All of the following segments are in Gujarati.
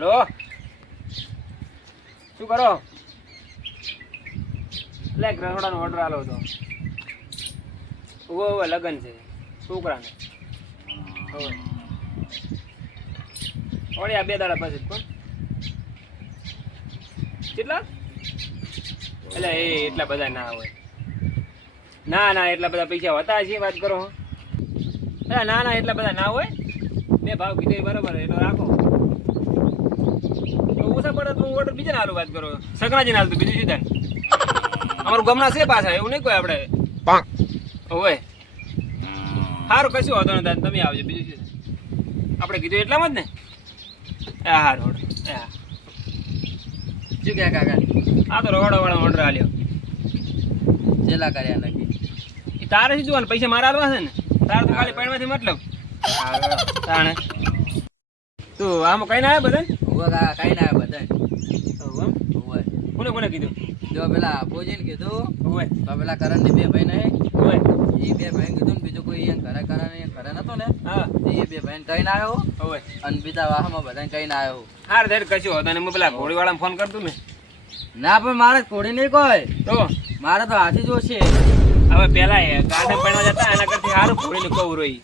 હલો? શું કરો? લે રસોડાનો ઓર્ડર આલો હતો ઉવો ઉવો, લગન છે. છોકરાને. હવે. ઓળી આ બે દાડા પછી કોણ? કેટલા? એટલે એ એટલા બધા ના હોય. ના ના, એટલા બધા પૈસા હોતા છે વાત કરો ના ના, એટલા બધા ના હોય? મેં ભાવ કીધો બરોબર એટલો રાખો તો ઓછા પડે તો ઓર્ડર બીજા હાલું વાત કરો. સકરાજી હાલતું બીજું શું થાય? અમારું ગમના છે પાછા એવું નહીં કોઈ આપણે? હોય સારું કશું વાંધો નથી તમે આવજો બીજું શું આપણે કીધું એટલામાં જ ને? એ હા રોડ. એ હા. શું કે કાકા? આ તો રવાડા વાળા ઓર્ડર આલ્યો. ચેલા કર્યા નક્કી એ તારે શું જોવાનું? પૈસા મારા આલવા છે ને? તારે તો ખાલી પડવાથી મતલબ. તાણે. તું આમાં કઈ ના આવે બધા? કઈ ના આવે બધા એવું એમ? ઊભો કોને કોને કીધું? જો પેલા ભોજીને કીધું હોય તો પેલા કરણની બે ભાઈ ને હોય એ બે ભાઈ કીધું ને બીજું કોઈ અહીંયા ઘરે કરણ અહીંયા ઘરે નતો ને. હા. એ બે ભાઈ કઈ ના આવ્યો. હોય અને બીજા વાહમાં બધા કઈ ના આવ્યો. હાર ધેર કશું હતો ને હું પેલા ઘોડીવાળાને ફોન કરતું ને. ના પણ મારે ઘોડી નહીં કોઈ. તો? મારે તો હાથી જોશે હવે પેલા ગાર્ડન પૈણવા જતા એના કરતી સારું ઘોડીને કહું રોઈ.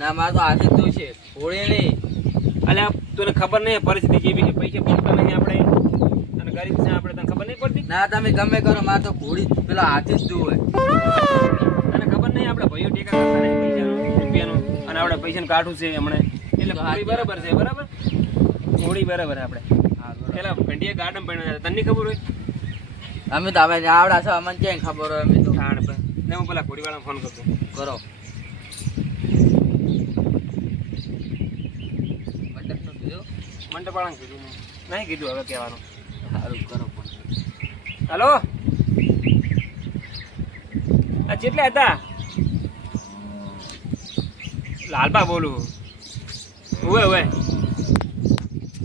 ના મારે તો હાથી જ જોશે ઘોડી નહીં. અલ્યા તને ખબર નહીં પરિસ્થિતિ કેવી છે? પૈસા પૂછતા નહીં આપણે ગરીબ છે આપણે તને ખબર નહીં પડતી? ના તમે ગમે કરો મારે તો ઘોડી પેલા હાથી જ જોવે તને ખબર નહીં આપણે ભાઈઓ ટેકા કરતા નહીં પૈસાનું રૂપિયાનું અને આપણે પૈસાનું કાઢું છે હમણે. એટલે ઘોડી બરાબર છે બરાબર? ઘોડી બરાબર આપણે. પેલા ભેંડિયા ગાર્ડન પણ તને ખબર હોય? અમે તો હવે આવડા છો અમને ક્યાંય ખબર હોય અમે તો ખાણ પર. ને હું પેલા ઘોડીવાળાને ફોન કરતો. કરો. મંડપ મંડપવાળાને કીધું. નહીં કીધું હવે કહેવાનું. સારું કરો પણ. હલો? આ કેટલા હતા? લાલબા બોલું. હવે હવે.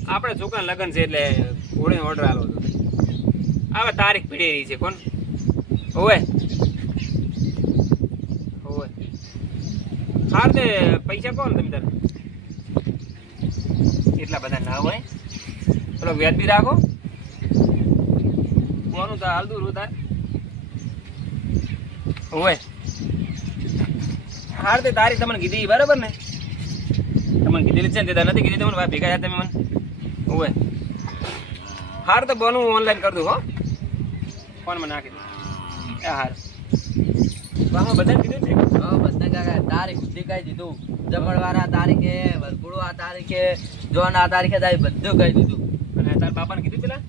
આપણે છોકરા લગ્ન છે એટલે ઘોડીનો ઓર્ડર આલો હતો હવે તારીખ પીડી રહી છે કોણ? હવે. હવે. હાર તે પૈસા કોણ તમે તારે? એટલા બધા ના હોય. પેલો વ્યાજબી રાખો. કોનું તો હાલ દૂર તાર ઓય. હાર તે તારી તમને કીધી બરાબર ને? તમને કીધેલી છે ને તે નથી કીધી તમને? ભાઈ ભેગા થયા તમે મને? ઓય. હાર તો બોનું ઓનલાઈન કરી દઉં હો. ફોનમાં નાખી દઉં. એ હાર. બામાં બધા કીધું છે? હા બધા કાકા તારીખ સુધી કહી દીધું. જમણવારા તારીખે વરઘોડો આ તારીખે જોન આ તારીખે તારી બધું કહી દીધું. અને તાર બાપાને કીધું પેલા?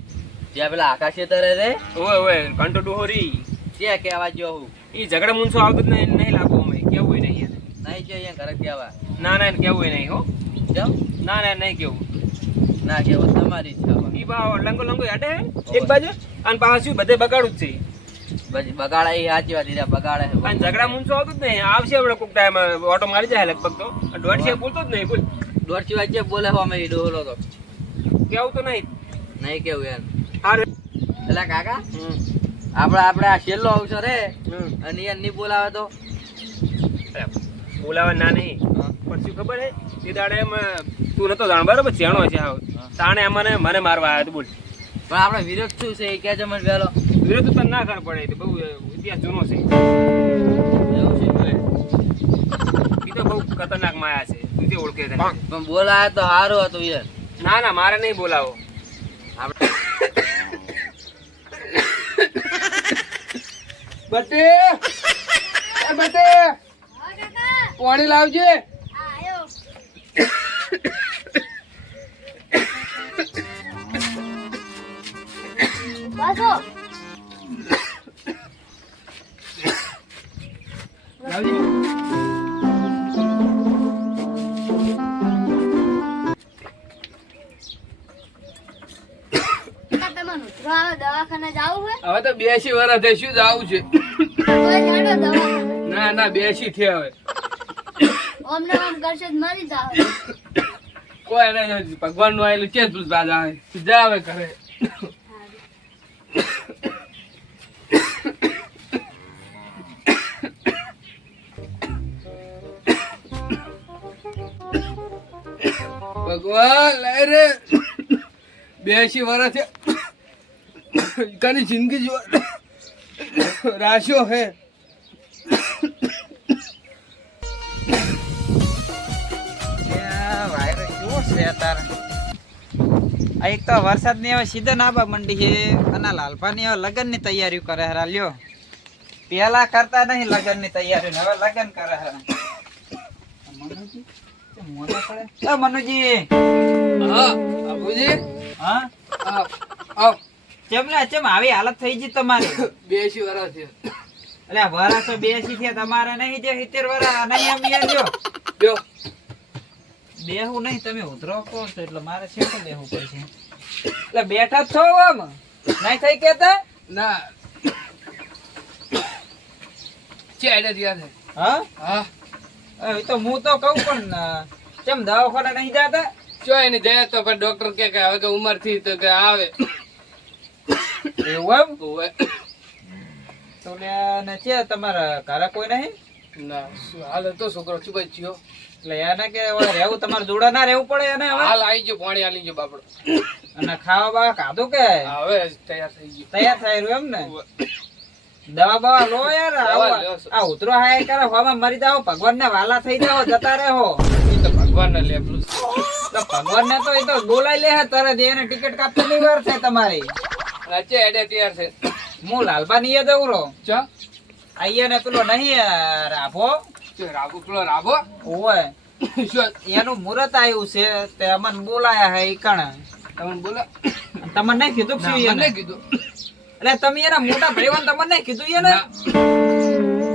જ્યાં પેલા આકાશ તરે રે ઓય ઓય કંટો ડુહોરી. ત્યાં કેવા જો હું. એ ઝઘડા મુનસો આવતો જ નહીં નહીં લાગુ અમે કેવું હોય નહીં. નહીં કે અહીંયા ઘરે કેવા ના ના કેવું હોય નહીં હો? કેમ? ના ના નહીં કેવું. ના કેવું તમારી ઈચ્છા એ ઈ બા લંગો લંગો હેડે. એક બાજુ અને પાછું બધે બગાડું જ છે. બગાડા એ સાચી વાત બગાડે. અને ઝઘડા મુનસો આવતું જ નહીં આવશે આપણે કોઈક ટાઈમ ઓટો મારી જાય લગભગ તો. દોઢશે બોલતો જ નહીં બોલ. દોઢ વાગે બોલે અમે ઈડો તો. કેવું તો નહીં? નહીં કેવું યાર એટલે કાકા. આપણે આપણે આ છેલ્લો હે હમ. અને એ નહીં બોલાવે તો. બોલાવે ના નહીં. પણ શું ખબર હે તે દાડે એમ તું નતો જાણ બરોબર? ચેણો છે આવ તાણે મને મને મારવા આવ્યો તો બોલ. પણ આપણે વિરોધ શું છે? એ કહેજો મને વહેલો. વિરોધ તો તને ના ખબર પડે તો બહુ ઇતિહાસ જૂનો છે. એવું છે? એ તો બહુ ખતરનાક માયા છે. તું જે ઓળખે છે. પણ બોલાવે તો સારું હતું યાર. ના ના મારે નહીં બોલાવો. આપણે બટે. એ બટે. પાણી લાવજે. લાવજે. દવાખાને જવું હોય હવે તો બેસી વર્ષ શું જવું છે? દવાખાને ના ના બેસી છે હવે. ઓમને ઓમ કરશે તો મરી જાવ કોઈ નહીં ભગવાનનું આવેલું છે તું બાદ આવે જા ભગવાન લાય રે. બેસી વર્ષ કની જિંદગી જો રાશ્યો હે વાયરો કેવો છે તારે આ એક તો વરસાદની હવે સીધન આવવા મંડી છે અને લાલપાની હવે લગ્નની તૈયારીઓ કરે હરા લ્યો પેલા કરતા નહીં લગ્નની તૈયારી હવે લગ્ન કરે હરા મનુજી. મનુજી. હા? બાબુજી હા આવ. આવ ને લે આવી હાલત થઈ ગઈ તમારી. બેસી વર્ષ છે એટલે વરાસો બેસી થયા તમારે નહીં જે સિત્તેર વરા નહીં એમ યાર લ્યો બેહું નહીં તમે ઉતરો કહો છો એટલે મારે છે તો બેહું પડશે? એટલે બેઠા છો આમ. નહીં થઈ કેતા ના. ચેડે દિયા છે. હા? હા. એ તો હું તો કહું પણ કેમ દવાખાને નહીં જાતા? જો એને જાય તો પણ ડોક્ટર કે કે હવે કે ઉંમરથી તો કે આવે. એવું એમ? તો લ્યા તમારા ઘરે કોઈ નહીં? ના હાલ તો છોકરો? ચૂપ થયો? એટલે એને કે રહેવું તમારે જોડે ના રહેવું પડે એને હવે? હાલ આવી ગયો પાણી આલી ગયો બાપડો. અને ખાવા બાવા ખાધું કે? હવે તૈયાર થઈ ગયો. તૈયાર થાય રહ્યું એમ ને દવા બવા લો યાર દવા આવું- લ્યો છો. આ ઉતરો હાય કરે હવામાં મરી જાઓ ભગવાન ને વાલા થઈ જાઓ જતા રહો. ભગવાન ને લેબલું તો ભગવાન ને તો એ તો બોલાઈ લે હે તરત એને ટિકિટ કાપતા નહીં વાર છે તમારી. નાચે એડે તૈયાર છે. હું લાલબા નહીં જવું રહો. ચ. આઈએ ને પેલો નહીં રાભો. રાભો પેલો રાભો. ઓય એનું મુહૂર્ત આવ્યું છે તે અમને બોલાયા હે ઈ કણ. તમને બોલા? તમને નહીં કીધું શું એને? કીધું. એટલે તમે એના મોટા ભાઈવાન તમને નહીં કીધું એને.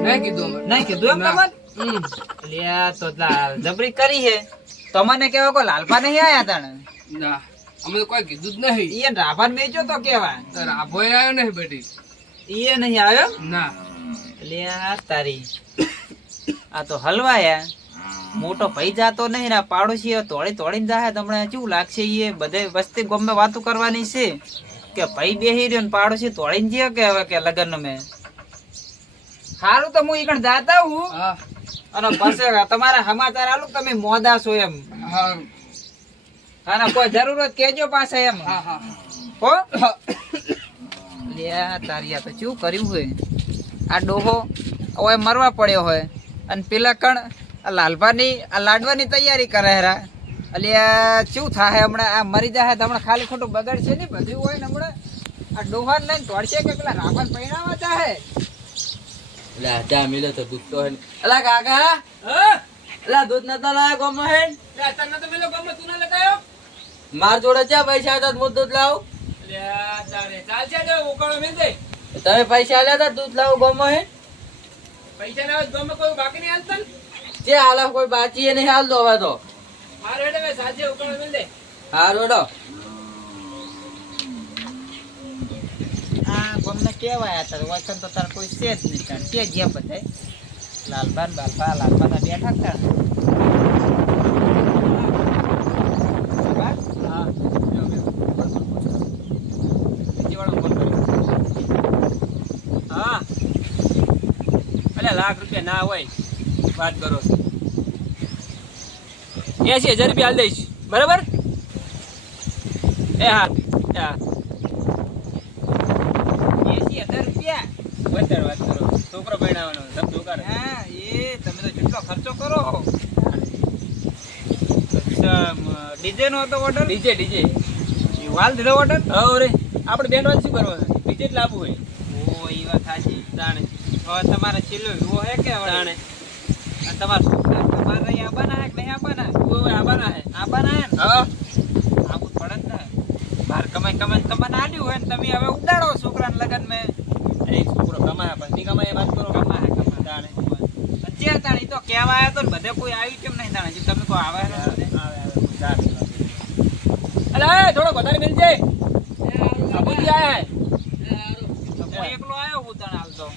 નહીં કીધું નહીં કીધું એમ. તમને. લ્યા તો જબરી કરી હે. તમને કેવા કોઈ લાલપા નહીં આયા તને ના. અમે તો કોઈ કીધું જ નહીં. ઈ રાભાન મેચો તો કેવા તો રાભો આવ્યો નહીં બેટી? ઈ નહીં આવ્યો? ના. લ્યા તારી આ તો હલવાયા. મોટો ભાઈ જાતો નહીં ને આ પાડોશી તોડી તોડીને જાય. તમને કેવું લાગશે એ બધે વસ્તી ગમે વાતો કરવાની છે. કે ભાઈ બેહી રહ્યો ને પાડોશી તોડીને જઈએ કે હવે કે લગન મેં? સારું તો હું ઈકણ જાતા હું. અને પછી તમારા સમાચાર આલું તમે મોદા છો એમ? અને કોઈ જરૂરત કેજો પાસે એમ. હા હા હો. લ્યા તારી તો શું કર્યું હોય આ ડોહો ઓય મરવા પડ્યો હોય અને પેલા કણ આ લાલભાની આ લાડવાની તૈયારી કરે હેરા અલ્યા શું થાય હમણાં? આ મરી જાય તો હમણાં ખાલી ખોટું બગાડશે નહીં બધું હોય ને હમણાં. આ ડોહાન લઈને તોડશે કે પેલા રાવણ પહેરાવા ચાહે એટલે ચા મિલે તો દૂધ તો હે ને. અલા કાકા અલા દૂધ નતા લાયા ગોમો હે? માર જોડે ચા પૈસા હતા હું દૂધ લાવું? તમે પૈસા આલ્યા હતા દૂધ લાવું ગમો હે? પૈસા ના ગમે કોઈ બાકી નહીં હાલતા? જે હાલ કોઈ બાચી નહીં હાલ દો હવે તો હા ગમને કેવાય તાર વચન તો તાર કોઈ છે જ નહીં. કે જ્યાં બધાય લાલબાન બાલબા લાલબા ના બેઠા તાર હા જીવાળો ફોન કર્યો હા અલ્યા લાખ રૂપિયા ના હોય વાત કરો એસી હજાર રૂપિયા હાલ દઈશ. બરાબર? એ હા એસી હજાર રૂપિયા. વધારે વાત કરો. છોકરો પરણાવવાનો તમે દુકાન હા એ તમે તો કેટલો ખર્ચો કરો. ડીજે નો હતો ઓર્ડર ડીજે ડીજે. વાલ દીધો ઓર્ડર હવે આપણે બેન્ડ શું કરવાનું? ડીજે જ લાવવું હોય. ઓ એ વાત સાચી. તાણે હવે તમારે છેલ્લો વિવો હે કે અને તમારા છોકરા તમારે અહીં આવવાના હે કે નહીં આવવાના કોઈ આવવાના હે? આવવાના હે ને? હા. આવું પડે જ ને બહાર કમાઈ કમાઈ તમને આલ્યું હોય ને તમે હવે ઉડાડો છોકરાને લગન મેં. અરે છોકરો કમાય પણ ની કમાય વાત કરો. કમાય કમાય. તાણે. અત્યારે તાણે તો કહેવા આવ્યો તો ને બધે કોઈ આવ્યું કેમ નહીં તાણે? તમે કોઈ આવે ને આવે આવે અરે થોડો વધારે મિલજે. જાય બાબુજી આયા હે તો હું એકલો આવ્યો હું તાણે હાલ તો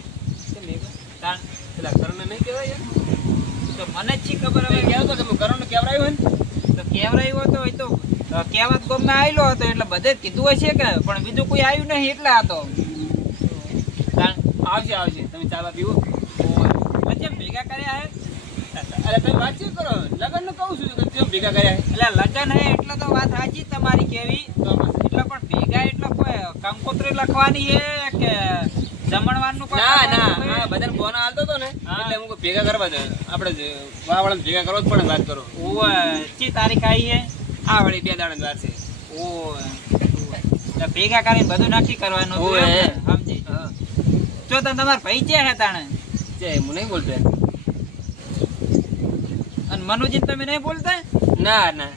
કેમ નહીં ગયો? તાણ પેલા ઘરને નહીં તો મને જ ખબર હવે કહેવાય તો હું ઘરનું કેવડાવ્યું હોય તો કેવરાયો હતો એ તો કહેવત હતો એટલે બધે કીધું હશે કે, પણ બીજું કોઈ આવ્યું નહીં એટલે તો. આવશે આવશે તમે ચાવા પીવો. પછી ભેગા કર્યા અરે તમે વાતચીત કરો લગનનું કહું છું કે ભેગા કર્યા એટલે લગ્ન હે એટલે તો વાત સાચી તમારી કેવી. એટલે પણ ભેગા, એટલે કંકોત્રી લખવાની હે કે જમણવારનું કોઈ ના ના કરવાનું આ હે? બધાને ફોન આવતો હતો ને હા. એટલે હું કહું ભેગા કરવા છે આપણે વાવાળાને ભેગા કરવા જ પડે વાત કરો. ઓ ચી તારીખ આવી હે? આ વળી બે દાડા વાત છે. ઓવે. ભેગા કરીને બધું નક્કી કરવાનું? સમજી? જો તને તમારા ભાઈ છે હે તાણે? જે હું નહીં બોલતો અને મનુજી તમે નહીં બોલતા? ના ના.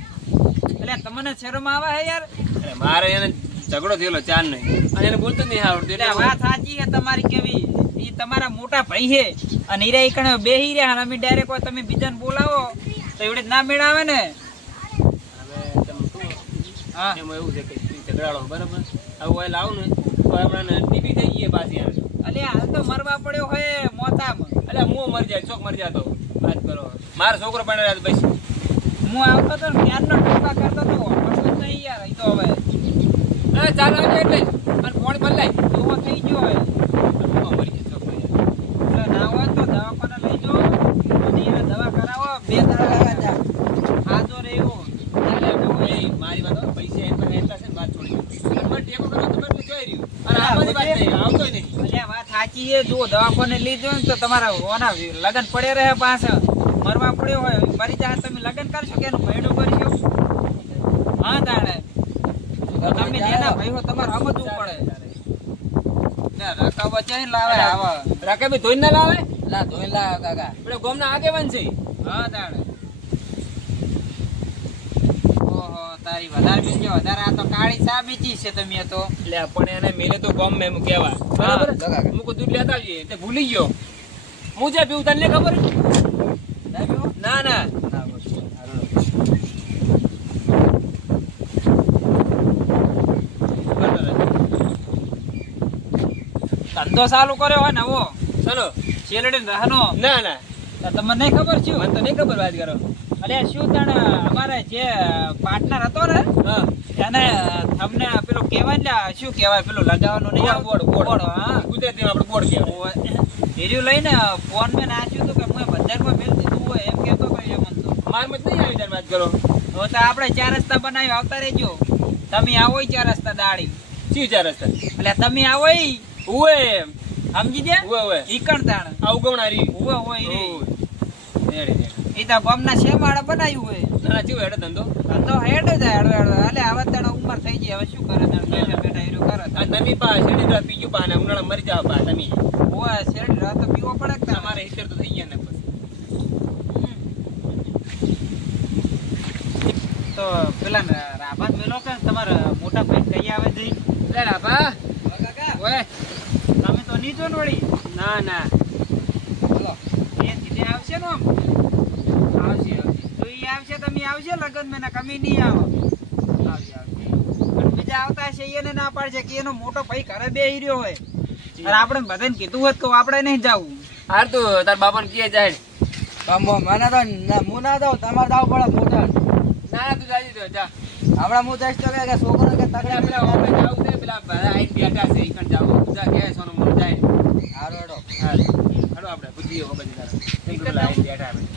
એટલે તમને શેરોમાં આવે હે યાર? અરે મારે એને ઝઘડો થયેલો ચાર નહીં. અને એને બોલતો નહીં આવડતું એટલે વાત સાચી છે તમારી કેવી? એ તમારા મોટા ભાઈ છે અને હીરા ઈકણે બે હીરા અને અમે ડાયરેક્ટ તમે બીજાને બોલાવો તો એવડે ના મેળાવે ને? હવે તમે હા. એમાં એવું છે કે તું ઝઘડાળો બરાબર? આવું હોય લાવું ને તો હમણાં ટીવી થઈ ગઈ પાછી આવે. અલ્યા હાલ તો મરવા પડ્યો હોય મોતામાં એટલે હું મરી જાય ચોક મરી જાતો વાત કરો. મારો છોકરો પણ રહ્યા બસ. હું આવતો તો ને ટૂંકા કરતો તો નહીં યાર તો હવે. અરે ચાલ આવજે એટલે. અને ફોન બદલાય લાય થઈ ગયો હોય હું મરી જાય ચોક મરી જાય એટલે ના હોય તો લઈ અને દવા કરાવો બે દાડા લાગ્યા જા. હાજો રે એવો. એટલે હું એ મારી વાત પૈસા એમ એટલા છે વાત છોડી ટેકો કરવા તો એટલે જોઈ રહ્યું. અને આ બધી વાત નહીં આવતોય નહીં. અલ્યા વાત સાચી છે જો દવાખાને લીધો ને તો તમારા ઓના લગન પડે રહે પાછળ મરવા પડ્યો હોય મરી જાય તમે લગન કરશો કે એનું ભયડું કરશો? હા તાણે. તમે ભાઈઓ તમારે સમજવું પડે. ને રકા બચાઈ લાવે આવા. રાકેભાઈ ધોઈને ના લાવે? લા ધોઈ લા કાકા. પેલો ગામના આગેવાન છે. હા તાણે. ઓહો તારી વધારે બીજો વધારે આ તો કાળી ચા બીજી છે તમે તો. લે પણ એને મેલે તો ગોમ મેમ કેવા બરાબર. કોઈ દૂધ લેતા જઈએ તે ભૂલી ગયો. હું જે પીવું તને ખબર? ના ના ધંધો ચાલુ કર્યો હોય ને વો ચલો. શેરડી રહનો. ના ના. તમને નહીં ખબર છે મને તો નહીં ખબર વાત કરો. અલે શું તણ અમારે જે પાર્ટનર હતો ને એને તમને પેલું કહેવાય ને શું કહેવાય પેલું લગાવવાનું નહીં બોર્ડ, બોર્ડ. હા. ગુજરાતીમાં આપણે બોર્ડ કહેવાય. હીર્યું લઈને ફોન મેં નાખ્યું હતું કે મેં બજારમાં મેળ દીધું હોય એમ કહેતો હતો એમ તો. માર મત નહીં આવી વાત કરો. તો તો આપણે ચાર રસ્તા બનાવી આવતા રહેજો. તમે આવો ચાર રસ્તા દાડી. શું ચાર રસ્તા? એટલે તમે આવો ય. ઉવે સમજી ગયા? ઉવે ઉવે. ઈકણ તાણ. આ ઉગવણારી ઉવે હોય ઈ રે. ઈ તો ગામના શેમાળા બનાવ્યું હોય. ના જીવ હેડો ધંધો. ધંધો હેડો જાય હેડો હેડો. હાલે આવા તાણ ઉંમર થઈ ગઈ. હવે શું કરે તાણ બેઠા બેઠા હીરો કરે આ તમે પા શેડી તો પીજું પા ને ઉનાળા મરી જાવ પા તમે ઓય શેડી રાત તો પીવો પડે કે મારે તમારે હિતેર તો થઈ ગયા ને પછી. તો પેલા ને રાભા મેલો કે તમારા મોટા ભાઈ કઈ આવે છે? લે રાભા. ઓય. તો જો વળી. ના ના. એ આવશે ને આમ? આવશે આવશે. તો એ આવશે તમે આવશે લગન મેં કમી નહીં આવો. આવશે આવશે. પણ બીજા આવતા હશે એને ના પાડશે કે એનો મોટો ભાઈ ઘરે બેહી રહ્યો હોય. અને આપણે બધાને કીધું હોત તો આપણે નહીં જવું હાર તું તાર બાપાને કીએ જાય. મને તો હું ના જાઉં તમારે જાવું પડે મોટા ના ના તું જાજી દો જા. હમણાં હું જઈશ તો કે છોકરો કે પેલા પેલા જાવ પેલા આઈને બેઠા છે ઈકણ જાવ જા કે સોનું મોર જાય. હારો હેડો. હાલ. હાલો આપણે બુદ્ધિઓ ઈકણ પેલા આઈને બેઠા આપણે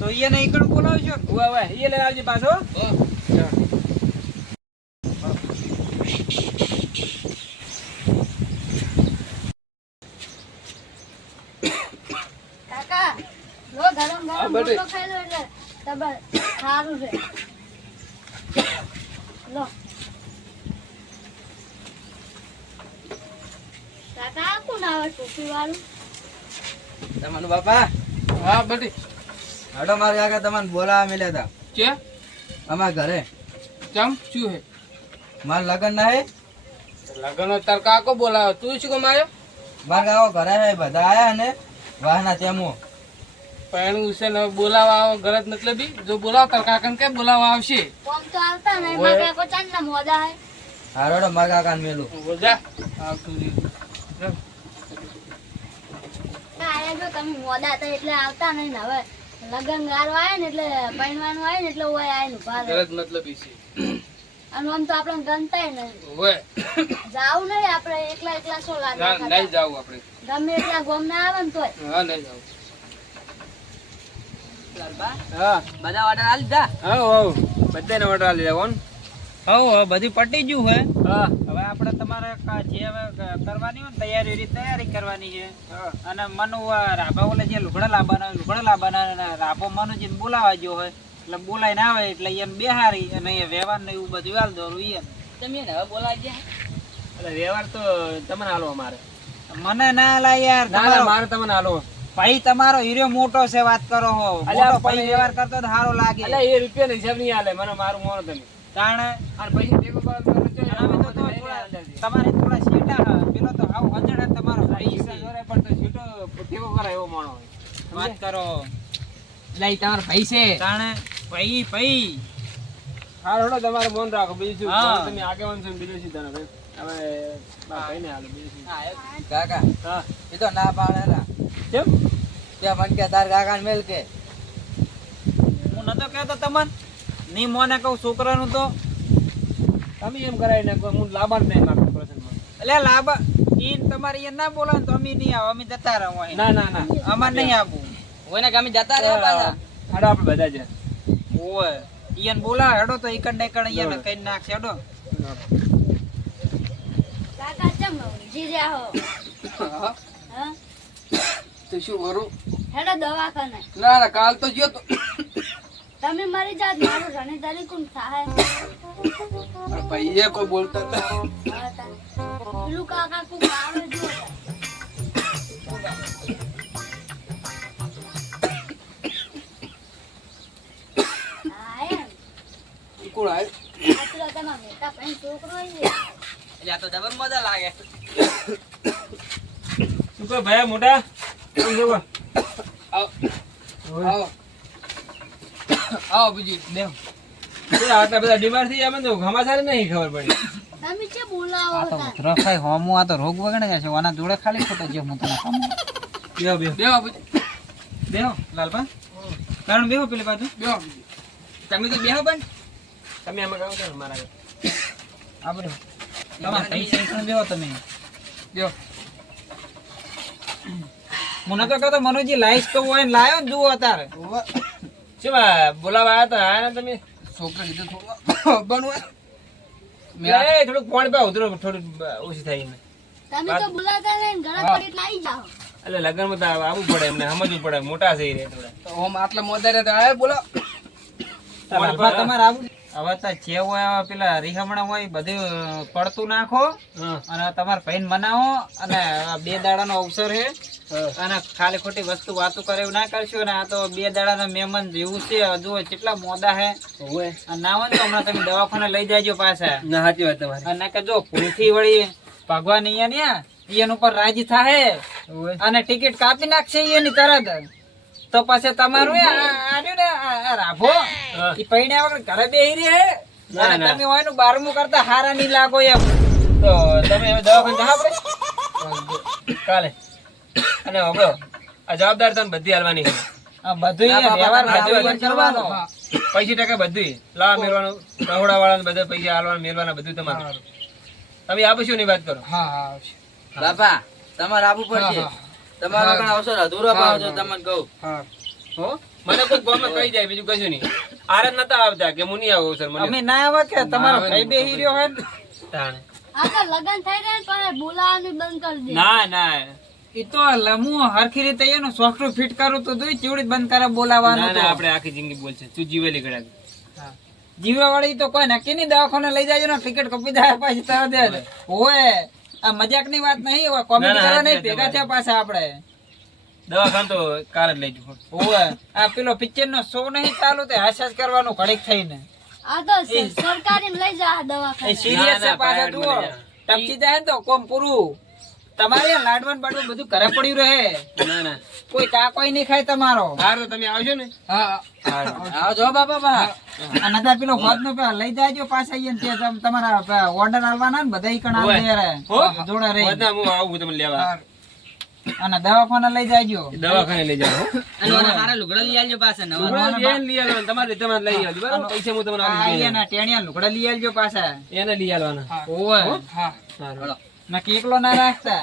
તો એને ઈકણ બોલાવજો ને. ઉવા ઉવા ઈ લઈ આવજે પાછો. કાકા લો ગરમ ગરમ ખાઈ લો એટલે સારું છે લો કાકા આ કોણ આવે ટોપી વાળું? તમારું બાપા? હા બટી હડો મારે આગળ તમને બોલાવા મળ્યા હતા. કે? અમારા ઘરે. ચમ શું હે? મારા લગ્ન ના હે? લગન તાર કાકો બોલાવે? તું શું કમાયો મારે આવો ઘરે હે બધા આયા ને વાહના તેમો પણ છે ને બોલાવા આવો ગરજ મતલબ જો બોલાવ તાર કાકાને કે બોલાવા આવશે? કોમ તો આવતા નહીં મારા કાકો ચાંદના મોદા હે. હારોડો મારા કાકાને મેલું. બોલજા આવતું રહ્યું. આયા તમે મોડા હતા એટલે આવતા નહીં હવે લગન ગારો આવે ને એટલે પૈણવાનું આવે ને એટલે ઓય આવે ને ગરજ મતલબ છે. અને આમ તો આપણે ગમતાય નહીં. ઓય. જાવું નહીં આપણે એકલા એકલા શું ના નહીં જાવું આપણે. ગમે એટલા ગોમ ના આવે ને તોય. હા નહીં જાવું. લાલબા, હા. બધા ઓર્ડર આલી દા હા હોવ. બધાને ઓર્ડર આલી દેવો ને હવ બધું પટી ગયું હે. હા. હવે આપણે તમારે જે હવે કરવાની હોય ને તૈયારી એવી તૈયારી કરવાની છે. અને મનુ રાભા ઓલે જે લુગડા લાવવાના હોય, લુગડા લાવવાના અને રાભો મનુ જે બોલાવા ગયો હોય એટલે બોલાઈને આવે એટલે એમ બેહારી અને એ વ્યવહાર ને એવું બધું હાલ દોરું એ એમ. તમે એને હવે બોલાવી ગયા? એટલે વ્યવહાર તો તમને હાલો અમારે મને ના લા યાર ના ના મારે તમને હાલો ભાઈ તમારો હીરો મોટો છે વાત કરો હો. મોટો ભાઈ વ્યવહાર કરતો તો સારો લાગે. એટલે એ રૂપિયા હિસાબ નહીં હાલે મને મારું મોર તમે તાણે અને પૈસા ભેગો કરો તો અમે તો તમારે થોડા શેટા હા પેલો તો હાવ હે તમારો ભાઈ છે. પણ તો સીટો ભેગો કરાય એવો માણો વાત કરો. લઈ તમારો ભાઈ છે. તાણે ભાઈ ભાઈ. હા હેડો તમારે મૌન રાખો. બીજું હા. તમે આગેવાન છો બીજું શું તને ભાઈ હવે ભાઈને હાલો બીજું હા, એ કાકા હા. એ તો ના પાડેલા કેમ? ત્યાં મન કે તાર કાકા મેલ કે. હું નતો કહેતો તમને? ની મોને કહું છોકરાનું તો. તમે એમ કરાવી નાખો હું લાભાર્થ નહીં પ્રસંગમાં. એટલે લાભ ઈ તમારે અહીંયા ના બોલો તો અમે નહીં આવો અમે જતા રહો ના ના ના. અમારે નહીં આવવું કે અમે જતા રહ્યા પાછા. હાડો આપણે બધા જ. ઓય ઈયન બોલા હેડો તો એકડ ને. એકડ ઈયન કઈ નાખશે હેડો. કાકા ચમ ઊંઘી હો? હા? તો શું કરું? હેડો દવાખાને. ના ના કાલ તો ગયો તો. તમે મરી જાત મારું રણી તારી કોણ થાય? પણ ભાઈ કોઈ બોલતા હતા પેલું કાકા કોક આવે જો કોણ આવ્યું આ પેલો તમારો મોટા છોકરો છે. એટલે આ તો જબર મજા લાગે. શું કહો ભાઈ મોટા? આવો. આવો. આવો બીજી બેહો. આટલા બધા બીમાર થઈ જાય તો ઘમાસારે નહીં ખબર પડી. તમે છે બોલાવો આ તો રખાય હોમું આ તો રોગ વગણે જશે આના જોડે ખાલી ખોટો જે હું તને કામ. બેહો બેહો. બેહો બેહો. લાલપા કારણ બેહો પેલી બાજુ. બેહો તમે તો બેહો પણ. તમે આમાં કામ કરો મારા આગળ. આ પૈસા બેહો તમે. બેહો. હું નતો કહેતો મનોજી લાઈસ તો હોય ને લાયો ને જુઓ અત્યારે. ઉવ્વ. શું આ બોલાવા આવ્યા હતા આયા ને તમે? છોકરા કીધું થોડું બનવા એ થોડુંક પાણી પાવ થોડું થોડું ઓછી તમે તો બોલાતા ને પડી એટલે જાઓ. એટલે લગ્નમાં તો આવવું પડે એમને સમજવું પડે મોટા છે રે થોડા તો ઓમ આટલા મોદારે તો આવે બોલો. તમારે આવું હવે તો જે હોય પેલા રીહમણા હોય બધું પડતું નાખો અને તમારે ભાઈને મનાવો અને બે દાડાનો અવસર છે અને ખાલી ખોટી વસ્તુ વાતો કરે એવું ના કરશો. ને આ તો બે દાડાના મહેમાન જેવું છે. હજુ કેટલા મોદા હે. અને ના હોય તો હમણાં તમે દવાખાને લઈ જાજો પાછા. ના સાચી વાત તમારી. અને કે જો ભૂલથી વળી ભગવાન અહીંયા ને એન ઉપર રાજી થાય અને ટિકિટ કાપી નાખશે એની તરત. તો પછી તમારું એ ને રાભો. એ ઈ વગર ઘરે બેહી રહે. તમે હોયનું. બારમું કરતા હારા નહીં લાગો એમ. તો તમે દવાખાને જા આપણે કાલે. અને હવે આ જવાબદારી તમે બધી હાલવાની છે. બધું વ્યવહાર કરવાનો. પૈસા ટકા બધું લાવા મેળવાનું રહોડા વાળા બધા પૈસા હાલવાના મેળવાના બધું તમારું. તમે આપશો ની વાત કરો. હા હા બાપા તમારે આપવું પડશે તમારો આગળ આવશો અવસર અધૂરો હા, છો તમને કહું. હા. હો? મને કોઈ ગમે કહી જાય બીજું કશું નહીં. આરે નતા આવતા કે હું આવો સર મને. અમે ના આવા કે? તમારો ભાઈ બેહી રહ્યો હોય ને? તાણે. આ લગન થઈ રહ્યા પણ બોલાવાનું બંધ કરી દે. ના ના. ઈ તો લમુ હરખી રીતે એનો સોફ્ટ ફિટ કરું તો જોઈ ચીવડી બંધ કરે બોલાવાનું ના આપણે આખી જિંદગી બોલશે. તું જીવેલી ગળા જીવવા વાળી તો કોઈ નક્કી નહીં દવાખાને લઈ જાય ને ટિકિટ કપી જાય પાછી તરત ઓય આ મજાકની વાત નહીં ના, ના, કરવા નહીં ભેગા થયા પાછા આપણે. દવાખાન તો કાર જ લઈ જવું ઓય આ પેલો પિક્ચર નો શો નહીં ચાલુ તે હાસાસ કરવાનું ઘડીક થઈને. આ તો સરકારી લઈ જા એ દવાખાને સિરિયસ છે પાછા જુઓ. ટપકી જાય તો કોમ પૂરું. તમારે આ લાડવાન બાડવાન બધું ઘરે પડ્યું રહે. ના ના. કોઈ કાકોઈ નહીં ખાય તમારો. હાર તમે આવશો ને? હા આવજો બાપા બા. અને પેલો હોદ નો લઈ જાજો પાછા ને ત્યાં તમારા ઓર્ડર આવવાના ને બધા કણ ઓય. રે. જોડે રહી. બધા હું આવું તમને લેવા. અને દવાખાને લઈ જાજો. દવાખાને લઈ જાઓ અને ઓલા હારા લુગડા લઈ આવજો પાછા નવા લુગડા લઈ આવજો તમારે રીતે લઈ આવજો બરાબર? પૈસા હું તમને આ આપી દઈશ. અહીંયા ટેણિયા લુગડા લઈ આવજો પાછા. એને લઈ આવવાના ઓય. હા? હારું. ના કેકલો ના રાખતા.